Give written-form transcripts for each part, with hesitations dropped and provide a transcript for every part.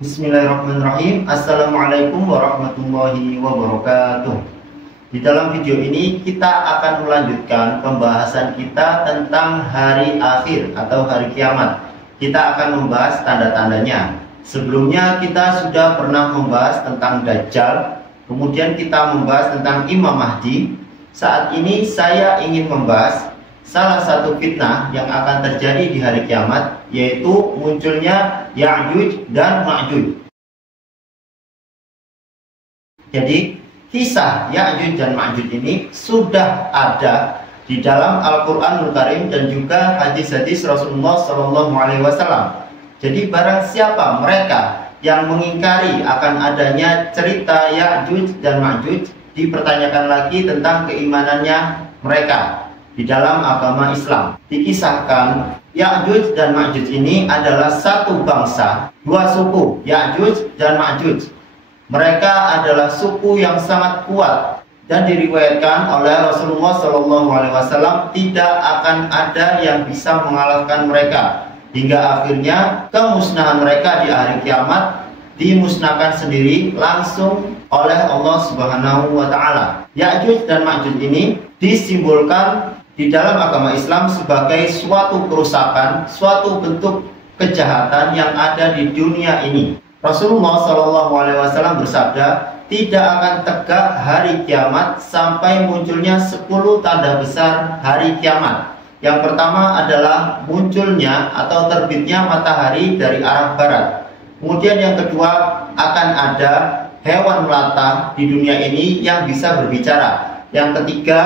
Bismillahirrahmanirrahim. Assalamualaikum warahmatullahi wabarakatuh. Di dalam video ini kita akan melanjutkan pembahasan kita tentang hari akhir atau hari kiamat. Kita akan membahas tanda-tandanya. Sebelumnya kita sudah pernah membahas tentang Dajjal, kemudian kita membahas tentang Imam Mahdi. Saat ini saya ingin membahas salah satu fitnah yang akan terjadi di hari kiamat, yaitu munculnya Ya'juj dan Ma'juj. Jadi kisah Ya'juj dan Ma'juj ini sudah ada di dalam Al-Quranul Karim dan juga hadis-hadis Rasulullah SAW. Jadi barang siapa mereka yang mengingkari akan adanya cerita Ya'juj dan Ma'juj, dipertanyakan lagi tentang keimanannya mereka di dalam agama Islam. Dikisahkan Ya'juj dan Ma'juj ini adalah satu bangsa, dua suku, Ya'juj dan Ma'juj. Mereka adalah suku yang sangat kuat dan diriwayatkan oleh Rasulullah SAW tidak akan ada yang bisa mengalahkan mereka, hingga akhirnya kemusnahan mereka di hari kiamat dimusnahkan sendiri langsung oleh Allah Subhanahu wa Ta'ala. Ya'juj dan Ma'juj ini disimbolkan di dalam agama Islam sebagai suatu kerusakan, suatu bentuk kejahatan yang ada di dunia ini. Rasulullah SAW bersabda, tidak akan tegak hari kiamat sampai munculnya 10 tanda besar hari kiamat. Yang pertama adalah munculnya atau terbitnya matahari dari arah barat. Kemudian yang kedua, akan ada hewan melata di dunia ini yang bisa berbicara. Yang ketiga,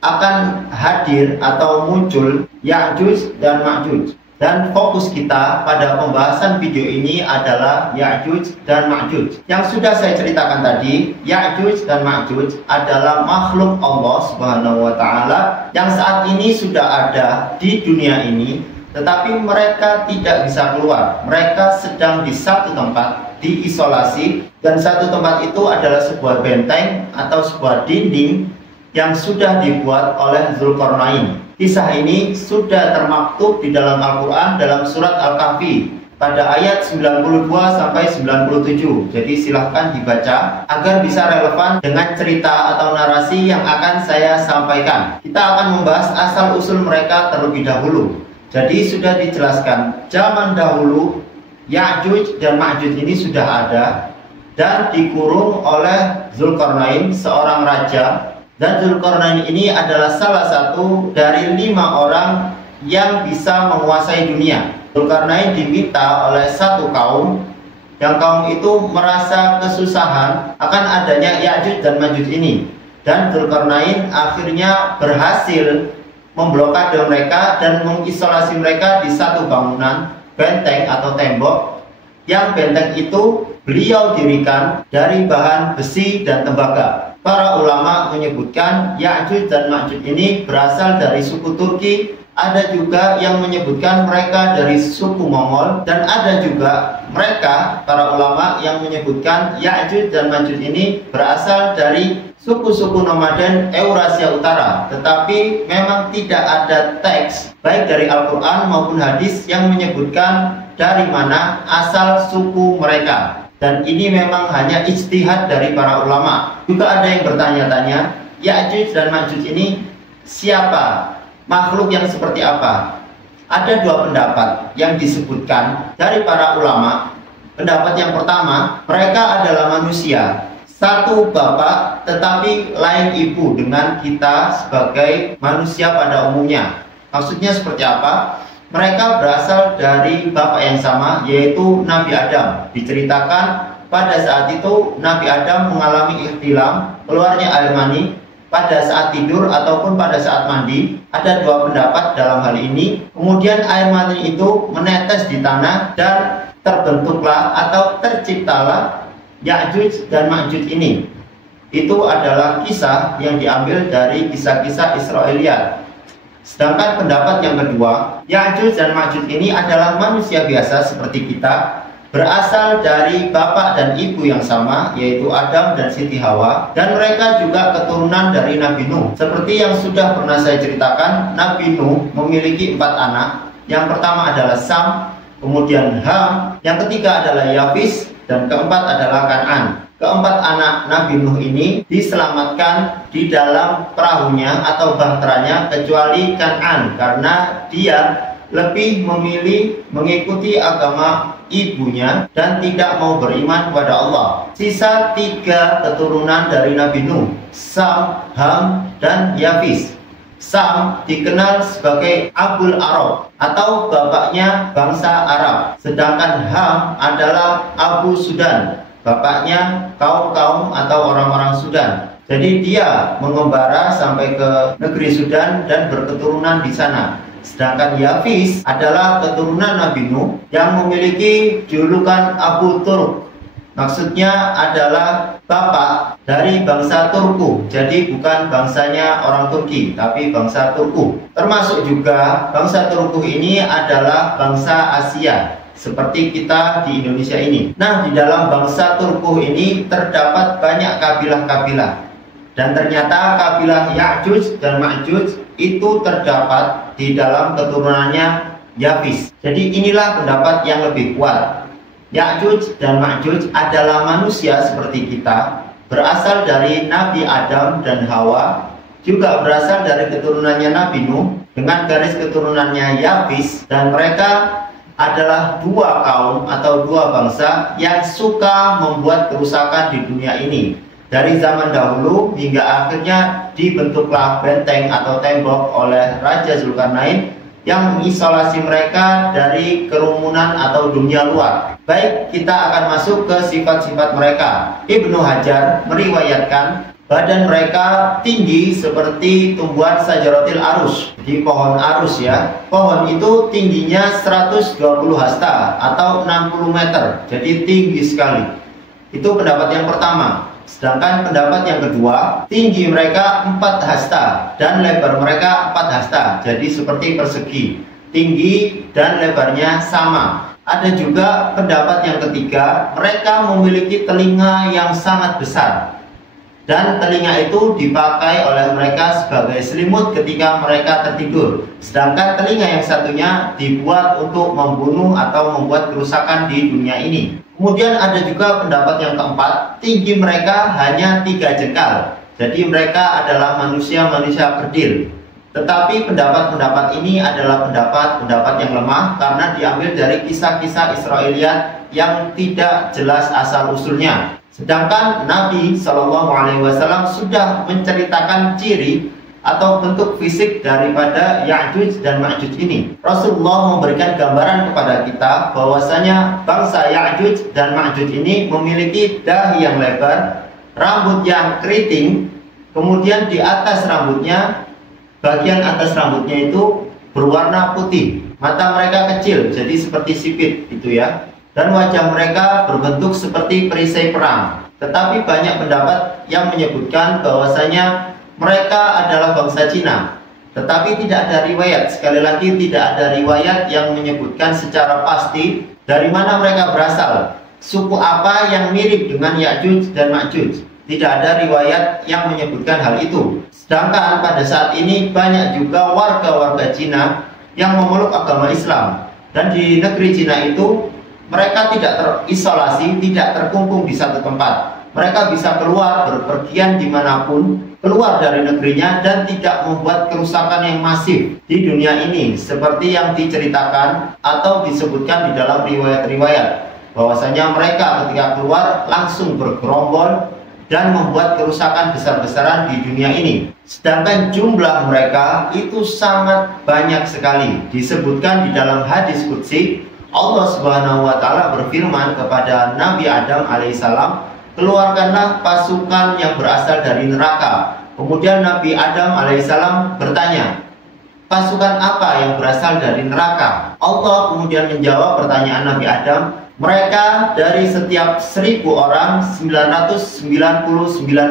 akan hadir atau muncul Ya'juj dan Ma'juj. Dan fokus kita pada pembahasan video ini adalah Ya'juj dan Ma'juj. Yang sudah saya ceritakan tadi, Ya'juj dan Ma'juj adalah makhluk Allah Subhanahu wa Ta'ala yang saat ini sudah ada di dunia ini, tetapi mereka tidak bisa keluar. Mereka sedang di satu tempat, diisolasi, dan satu tempat itu adalah sebuah benteng atau sebuah dinding yang sudah dibuat oleh Dzulqarnain. Kisah ini sudah termaktub di dalam Al-Quran dalam surat Al-Kahfi pada ayat 92 sampai 97. Jadi silahkan dibaca agar bisa relevan dengan cerita atau narasi yang akan saya sampaikan. Kita akan membahas asal usul mereka terlebih dahulu. Jadi sudah dijelaskan zaman dahulu Ya'juj dan Ma'juj ini sudah ada dan dikurung oleh Dzulqarnain, seorang raja. Dan Dzulqarnain ini adalah salah satu dari 5 orang yang bisa menguasai dunia. Dzulqarnain diminta oleh satu kaum, yang kaum itu merasa kesusahan akan adanya Ya'juj dan Ma'juj ini. Dan Dzulqarnain akhirnya berhasil memblokade mereka dan mengisolasi mereka di satu bangunan, benteng atau tembok, yang benteng itu beliau dirikan dari bahan besi dan tembaga. Para ulama menyebutkan Ya'juj dan Ma'juj ini berasal dari suku Turki. Ada juga yang menyebutkan mereka dari suku Mongol. Dan ada juga mereka, para ulama, yang menyebutkan Ya'juj dan Ma'juj ini berasal dari suku-suku nomaden Eurasia Utara. Tetapi memang tidak ada teks, baik dari Al-Quran maupun hadis, yang menyebutkan dari mana asal suku mereka. Dan ini memang hanya ijtihad dari para ulama. Juga ada yang bertanya-tanya, Ya'juj dan Ma'juj ini siapa? Makhluk yang seperti apa? Ada dua pendapat yang disebutkan dari para ulama. Pendapat yang pertama, mereka adalah manusia, satu bapak tetapi lain ibu dengan kita sebagai manusia pada umumnya. Maksudnya seperti apa? Mereka berasal dari bapak yang sama, yaitu Nabi Adam. Diceritakan pada saat itu Nabi Adam mengalami ikhtilam, keluarnya air mani pada saat tidur ataupun pada saat mandi. Ada dua pendapat dalam hal ini. Kemudian air mani itu menetes di tanah dan terbentuklah atau terciptalah Ya'juj dan Ma'juj ini. Itu adalah kisah yang diambil dari kisah-kisah Israiliyat. Sedangkan pendapat yang kedua, Ya'juj dan Ma'juj ini adalah manusia biasa seperti kita, berasal dari bapak dan ibu yang sama, yaitu Adam dan Siti Hawa, dan mereka juga keturunan dari Nabi Nuh. Seperti yang sudah pernah saya ceritakan, Nabi Nuh memiliki 4 anak. Yang pertama adalah Sam, kemudian Ham, yang ketiga adalah Yafis, dan keempat adalah Kan'an. Keempat anak Nabi Nuh ini diselamatkan di dalam perahunya atau bahteranya kecuali Kan'an, karena dia lebih memilih mengikuti agama ibunya dan tidak mau beriman kepada Allah. Sisa 3 keturunan dari Nabi Nuh, Sam, Ham, dan Yafis. Sam dikenal sebagai Abul Arab atau bapaknya bangsa Arab, sedangkan Ham adalah Abu Sudan, bapaknya kaum-kaum atau orang-orang Sudan. Jadi dia mengembara sampai ke negeri Sudan dan berketurunan di sana. Sedangkan Yafis adalah keturunan Nabi Nuh yang memiliki julukan Abu Turk. Maksudnya adalah bapak dari bangsa Turku. Jadi bukan bangsanya orang Turki, tapi bangsa Turku. Termasuk juga bangsa Turku ini adalah bangsa Asia, seperti kita di Indonesia ini. Nah, di dalam bangsa Turku ini terdapat banyak kabilah-kabilah. Dan ternyata kabilah Ya'juj dan Ma'juj itu terdapat di dalam keturunannya Yafis. Jadi inilah pendapat yang lebih kuat. Ya'juj dan Ma'juj adalah manusia seperti kita, berasal dari Nabi Adam dan Hawa, juga berasal dari keturunannya Nabi Nuh dengan garis keturunannya Yafis, dan mereka adalah 2 kaum atau 2 bangsa yang suka membuat kerusakan di dunia ini. Dari zaman dahulu hingga akhirnya dibentuklah benteng atau tembok oleh Raja Zulkarnain yang mengisolasi mereka dari kerumunan atau dunia luar. Baik, kita akan masuk ke sifat-sifat mereka. Ibnu Hajar meriwayatkan badan mereka tinggi seperti tumbuhan Sajaratil Arus, di pohon arus ya. Pohon itu tingginya 120 hasta atau 60 meter, jadi tinggi sekali. Itu pendapat yang pertama. Sedangkan pendapat yang kedua, tinggi mereka 4 hasta dan lebar mereka 4 hasta, jadi seperti persegi. Tinggi dan lebarnya sama. Ada juga pendapat yang ketiga, mereka memiliki telinga yang sangat besar. Dan telinga itu dipakai oleh mereka sebagai selimut ketika mereka tertidur. Sedangkan telinga yang satunya dibuat untuk membunuh atau membuat kerusakan di dunia ini. Kemudian ada juga pendapat yang keempat, tinggi mereka hanya 3 jengkal. Jadi mereka adalah manusia-manusia kerdil. Tetapi pendapat-pendapat ini adalah pendapat-pendapat yang lemah karena diambil dari kisah-kisah Israiliyat yang tidak jelas asal-usulnya. Sedangkan Nabi SAW sudah menceritakan ciri atau bentuk fisik daripada Ya'juj dan Ma'juj ini. Rasulullah memberikan gambaran kepada kita bahwasanya bangsa Ya'juj dan Ma'juj ini memiliki dahi yang lebar, rambut yang keriting, kemudian di atas rambutnya, bagian atas rambutnya itu berwarna putih. Mata mereka kecil, jadi seperti sipit gitu ya. Dan wajah mereka berbentuk seperti perisai perang. Tetapi banyak pendapat yang menyebutkan bahwasanya mereka adalah bangsa Cina. Tetapi tidak ada riwayat, sekali lagi tidak ada riwayat yang menyebutkan secara pasti dari mana mereka berasal. Suku apa yang mirip dengan Ya'juj dan Ma'juj. Tidak ada riwayat yang menyebutkan hal itu. Sedangkan pada saat ini banyak juga warga-warga Cina yang memeluk agama Islam. Dan di negeri Cina itu mereka tidak terisolasi, tidak terkungkung di satu tempat. Mereka bisa keluar berpergian dimanapun, keluar dari negerinya dan tidak membuat kerusakan yang masif di dunia ini seperti yang diceritakan atau disebutkan di dalam riwayat-riwayat bahwasanya mereka ketika keluar langsung bergerombol dan membuat kerusakan besar-besaran di dunia ini. Sedangkan jumlah mereka itu sangat banyak sekali. Disebutkan di dalam hadis qudsi, Allah Subhanahu wa taala berfirman kepada Nabi Adam alaihissalam, keluarkanlah pasukan yang berasal dari neraka. Kemudian Nabi Adam alaihissalam bertanya, pasukan apa yang berasal dari neraka? Allah kemudian menjawab pertanyaan Nabi Adam, mereka dari setiap 1000 orang 999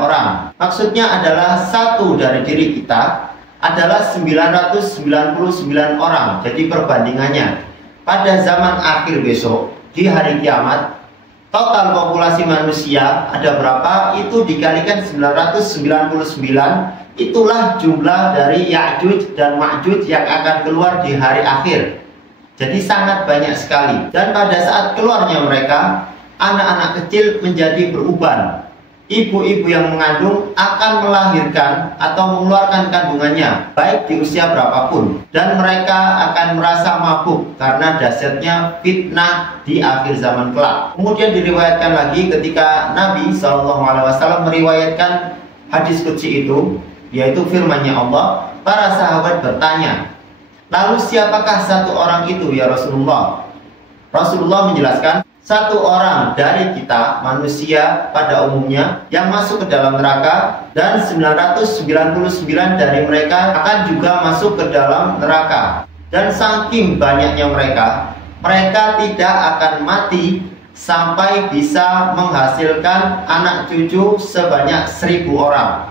orang. Maksudnya adalah satu dari diri kita adalah 999 orang. Jadi perbandingannya pada zaman akhir besok di hari kiamat, total populasi manusia ada berapa? Itu dikalikan 999, itulah jumlah dari Ya'juj dan Ma'juj yang akan keluar di hari akhir. Jadi sangat banyak sekali. Dan pada saat keluarnya mereka anak-anak kecil menjadi beruban. Ibu-ibu yang mengandung akan melahirkan atau mengeluarkan kandungannya, baik di usia berapapun, dan mereka akan merasa mabuk karena dahsyatnya fitnah di akhir zaman kelak. Kemudian diriwayatkan lagi ketika Nabi SAW meriwayatkan hadis qudsi itu, yaitu firman-Nya Allah, para sahabat bertanya, lalu siapakah satu orang itu ya Rasulullah? Rasulullah menjelaskan, satu orang dari kita manusia pada umumnya yang masuk ke dalam neraka, dan 999 dari mereka akan juga masuk ke dalam neraka. Dan saking banyaknya mereka tidak akan mati sampai bisa menghasilkan anak cucu sebanyak 1000 orang.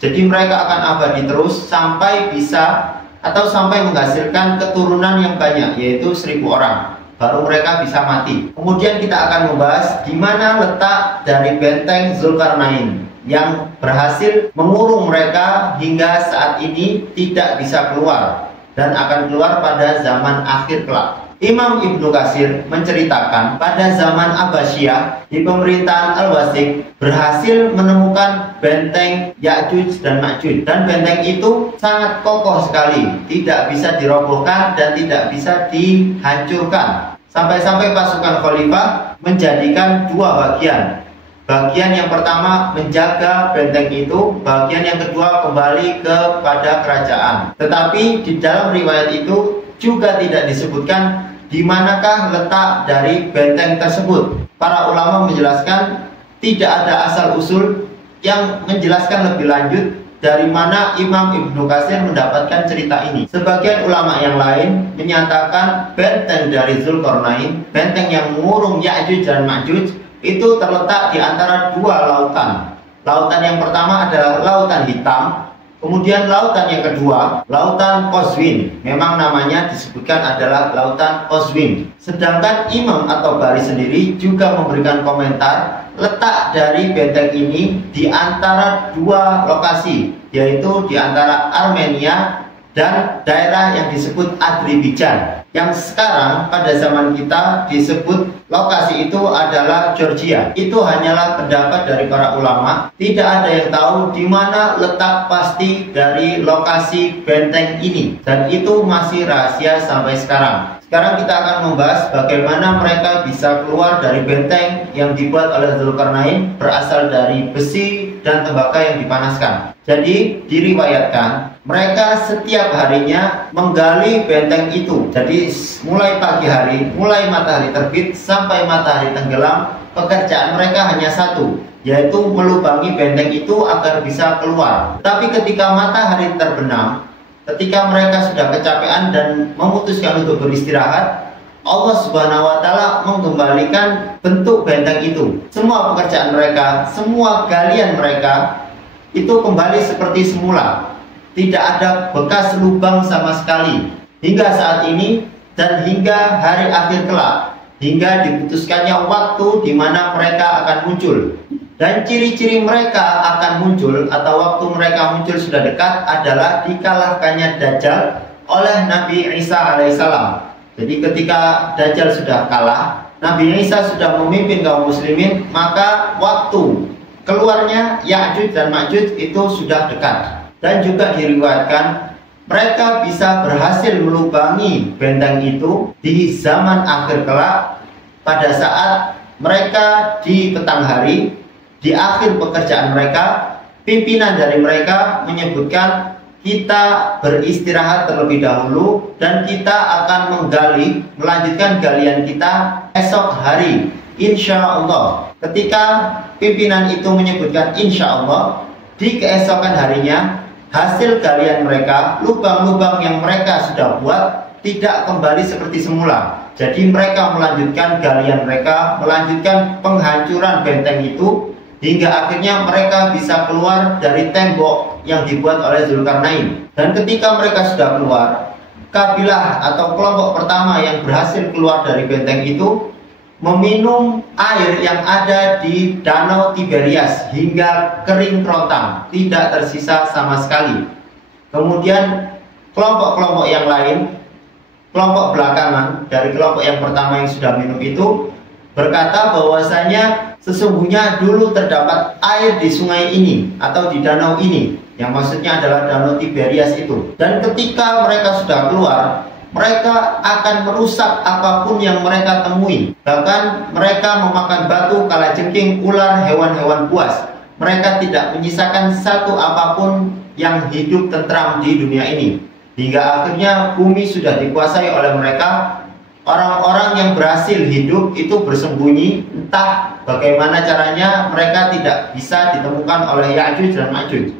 Jadi mereka akan abadi terus sampai bisa atau sampai menghasilkan keturunan yang banyak, yaitu 1000 orang. Baru mereka bisa mati. Kemudian kita akan membahas di mana letak dari benteng Zulkarnain yang berhasil mengurung mereka hingga saat ini tidak bisa keluar dan akan keluar pada zaman akhir kelak. Imam Ibnu Katsir menceritakan pada zaman Abbasiyah di pemerintahan Al-Wasik berhasil menemukan benteng Ya'juj dan Ma'juj, dan benteng itu sangat kokoh sekali, tidak bisa dirobohkan dan tidak bisa dihancurkan. Sampai-sampai pasukan khalifah menjadikan dua bagian. Bagian yang pertama menjaga benteng itu, bagian yang kedua kembali kepada kerajaan. Tetapi di dalam riwayat itu juga tidak disebutkan di manakah letak dari benteng tersebut. Para ulama menjelaskan tidak ada asal-usul yang menjelaskan lebih lanjut dari mana Imam Ibnu Katsir mendapatkan cerita ini. Sebagian ulama yang lain menyatakan benteng dari Zulkarnain, benteng yang mengurung Ya'juj dan Ma'juj, itu terletak di antara dua lautan. Lautan yang pertama adalah Lautan Hitam, kemudian lautan yang kedua, Lautan Qazwin. Memang namanya disebutkan adalah Lautan Qazwin. Sedangkan Imam atau Bari sendiri juga memberikan komentar letak dari benteng ini di antara dua lokasi, yaitu di antara Armenia dan daerah yang disebut Azerbaijan, yang sekarang pada zaman kita disebut lokasi itu adalah Georgia. Itu hanyalah pendapat dari para ulama. Tidak ada yang tahu di mana letak pasti dari lokasi benteng ini, dan itu masih rahasia sampai sekarang. Sekarang kita akan membahas bagaimana mereka bisa keluar dari benteng yang dibuat oleh Zulkarnain, berasal dari besi dan tembaga yang dipanaskan. Jadi diriwayatkan mereka setiap harinya menggali benteng itu. Jadi mulai pagi hari, mulai matahari terbit sampai matahari tenggelam, pekerjaan mereka hanya satu, yaitu melubangi benteng itu agar bisa keluar. Tapi ketika matahari terbenam, ketika mereka sudah kecapean dan memutuskan untuk beristirahat, Allah Subhanahu wa Ta'ala mengembalikan bentuk benteng itu. Semua pekerjaan mereka, semua galian mereka itu kembali seperti semula. Tidak ada bekas lubang sama sekali hingga saat ini dan hingga hari akhir kelak, hingga diputuskannya waktu di mana mereka akan muncul. Dan ciri-ciri mereka akan muncul atau waktu mereka muncul sudah dekat adalah dikalahkannya Dajjal oleh Nabi Isa alaihissalam. Jadi ketika Dajjal sudah kalah, Nabi Isa sudah memimpin kaum muslimin, maka waktu keluarnya Ya'juj dan Ma'juj itu sudah dekat. Dan juga diriwayatkan mereka bisa berhasil melubangi benteng itu di zaman akhir kelak, pada saat mereka di petang hari, di akhir pekerjaan mereka, pimpinan dari mereka menyebutkan, kita beristirahat terlebih dahulu dan kita akan melanjutkan galian kita esok hari, insya Allah. Ketika pimpinan itu menyebutkan insya Allah, di keesokan harinya hasil galian mereka, lubang-lubang yang mereka sudah buat tidak kembali seperti semula. Jadi mereka melanjutkan galian mereka, melanjutkan penghancuran benteng itu, hingga akhirnya mereka bisa keluar dari tembok yang dibuat oleh Zulkarnain. Dan ketika mereka sudah keluar, kabilah atau kelompok pertama yang berhasil keluar dari benteng itu meminum air yang ada di Danau Tiberias hingga kering kerontang, tidak tersisa sama sekali. Kemudian kelompok-kelompok yang lain, kelompok belakangan dari kelompok yang pertama yang sudah minum itu, berkata bahwasanya sesungguhnya dulu terdapat air di sungai ini atau di danau ini, yang maksudnya adalah danau Tiberias itu. Dan ketika mereka sudah keluar, mereka akan merusak apapun yang mereka temui. Bahkan mereka memakan batu, kalajengking, ular, hewan-hewan buas. Mereka tidak menyisakan satu apapun yang hidup tentram di dunia ini. Hingga akhirnya bumi sudah dikuasai oleh mereka. Orang-orang yang berhasil hidup itu bersembunyi, entah bagaimana caranya mereka tidak bisa ditemukan oleh Ya'juj dan Ma'juj.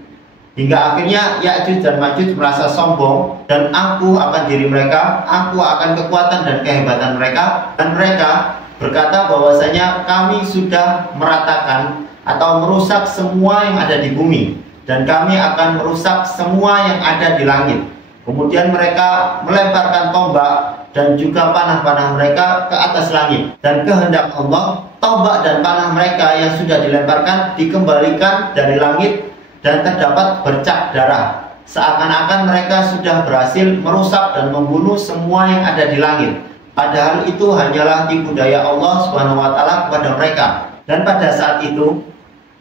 Hingga akhirnya Ya'juj dan Ma'juj merasa sombong dan angkuh akan diri mereka, angkuh akan kekuatan dan kehebatan mereka. Dan mereka berkata bahwasanya kami sudah meratakan atau merusak semua yang ada di bumi, dan kami akan merusak semua yang ada di langit. Kemudian mereka melemparkan tombak dan juga panah-panah mereka ke atas langit. Dan kehendak Allah, tombak dan panah mereka yang sudah dilemparkan dikembalikan dari langit dan terdapat bercak darah. Seakan-akan mereka sudah berhasil merusak dan membunuh semua yang ada di langit. Padahal itu hanyalah tipu daya Allah Subhanahu wa taala kepada mereka. Dan pada saat itu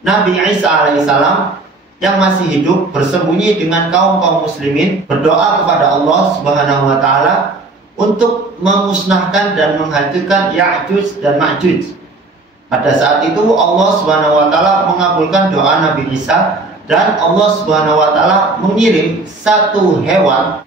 Nabi Isa alaihissalam yang masih hidup bersembunyi dengan kaum muslimin berdoa kepada Allah Subhanahu wa taala untuk memusnahkan dan menghancurkan Ya'juj dan Ma'juj. Pada saat itu Allah Subhanahu wa taala mengabulkan doa Nabi Isa, dan Allah Subhanahu wa taala mengirim satu hewan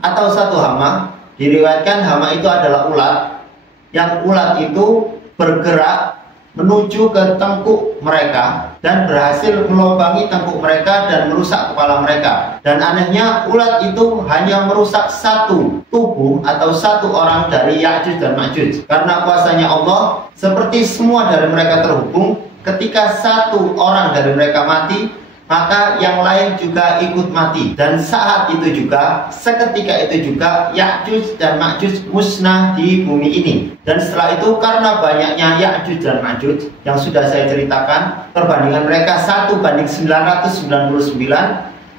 atau satu hama. Diriwayatkan hama itu adalah ulat. Yang ulat itu bergerak menuju ke tengkuk mereka dan berhasil melubangi tengkuk mereka dan merusak kepala mereka. Dan anehnya ulat itu hanya merusak satu tubuh atau satu orang dari Ya'juj dan Ma'juj. Karena kuasanya Allah, seperti semua dari mereka terhubung, ketika satu orang dari mereka mati, maka yang lain juga ikut mati. Dan saat itu juga, seketika itu juga, Ya'juj dan Ma'juj musnah di bumi ini. Dan setelah itu, karena banyaknya Ya'juj dan Ma'juj yang sudah saya ceritakan, perbandingan mereka 1:999,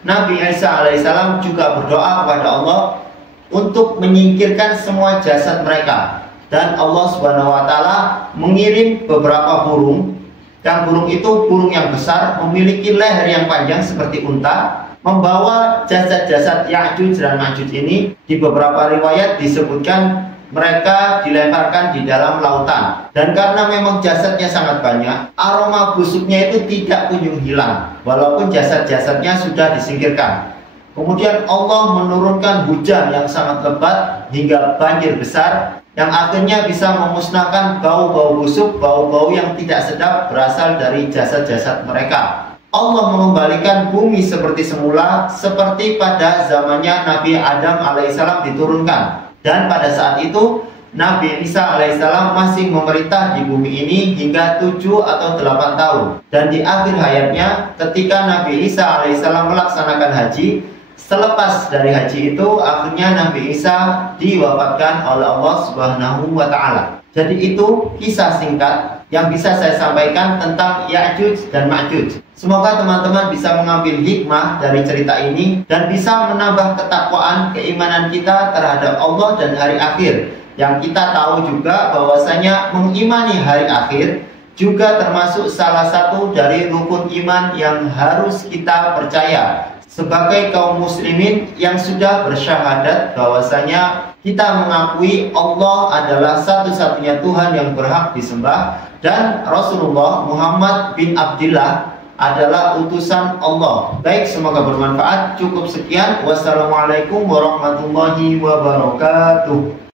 Nabi Isa alaihissalam juga berdoa kepada Allah untuk menyingkirkan semua jasad mereka. Dan Allah Subhanahu wa taala mengirim beberapa burung. Yang burung itu burung yang besar, memiliki leher yang panjang seperti unta, membawa jasad-jasad Ya'juj dan Ma'juj ini. Di beberapa riwayat disebutkan mereka dilemparkan di dalam lautan. Dan karena memang jasadnya sangat banyak, aroma busuknya itu tidak kunjung hilang, walaupun jasad-jasadnya sudah disingkirkan. Kemudian Allah menurunkan hujan yang sangat lebat hingga banjir besar, yang akhirnya bisa memusnahkan bau-bau busuk, bau-bau yang tidak sedap berasal dari jasad-jasad mereka. Allah mengembalikan bumi seperti semula, seperti pada zamannya Nabi Adam alaihissalam diturunkan. Dan pada saat itu Nabi Isa alaihissalam masih memerintah di bumi ini hingga 7 atau 8 tahun. Dan di akhir hayatnya, ketika Nabi Isa alaihissalam melaksanakan haji, selepas dari haji itu, akhirnya Nabi Isa diwafatkan oleh Allah Subhanahu wa taala. Jadi itu kisah singkat yang bisa saya sampaikan tentang Ya'juj dan Ma'juj. Semoga teman-teman bisa mengambil hikmah dari cerita ini dan bisa menambah ketakwaan keimanan kita terhadap Allah dan hari akhir. Yang kita tahu juga bahwasanya mengimani hari akhir juga termasuk salah satu dari rukun iman yang harus kita percaya. Sebagai kaum muslimin yang sudah bersyahadat bahwasanya kita mengakui Allah adalah satu-satunya Tuhan yang berhak disembah, dan Rasulullah Muhammad bin Abdullah adalah utusan Allah. Baik, semoga bermanfaat. Cukup sekian. Wassalamualaikum warahmatullahi wabarakatuh.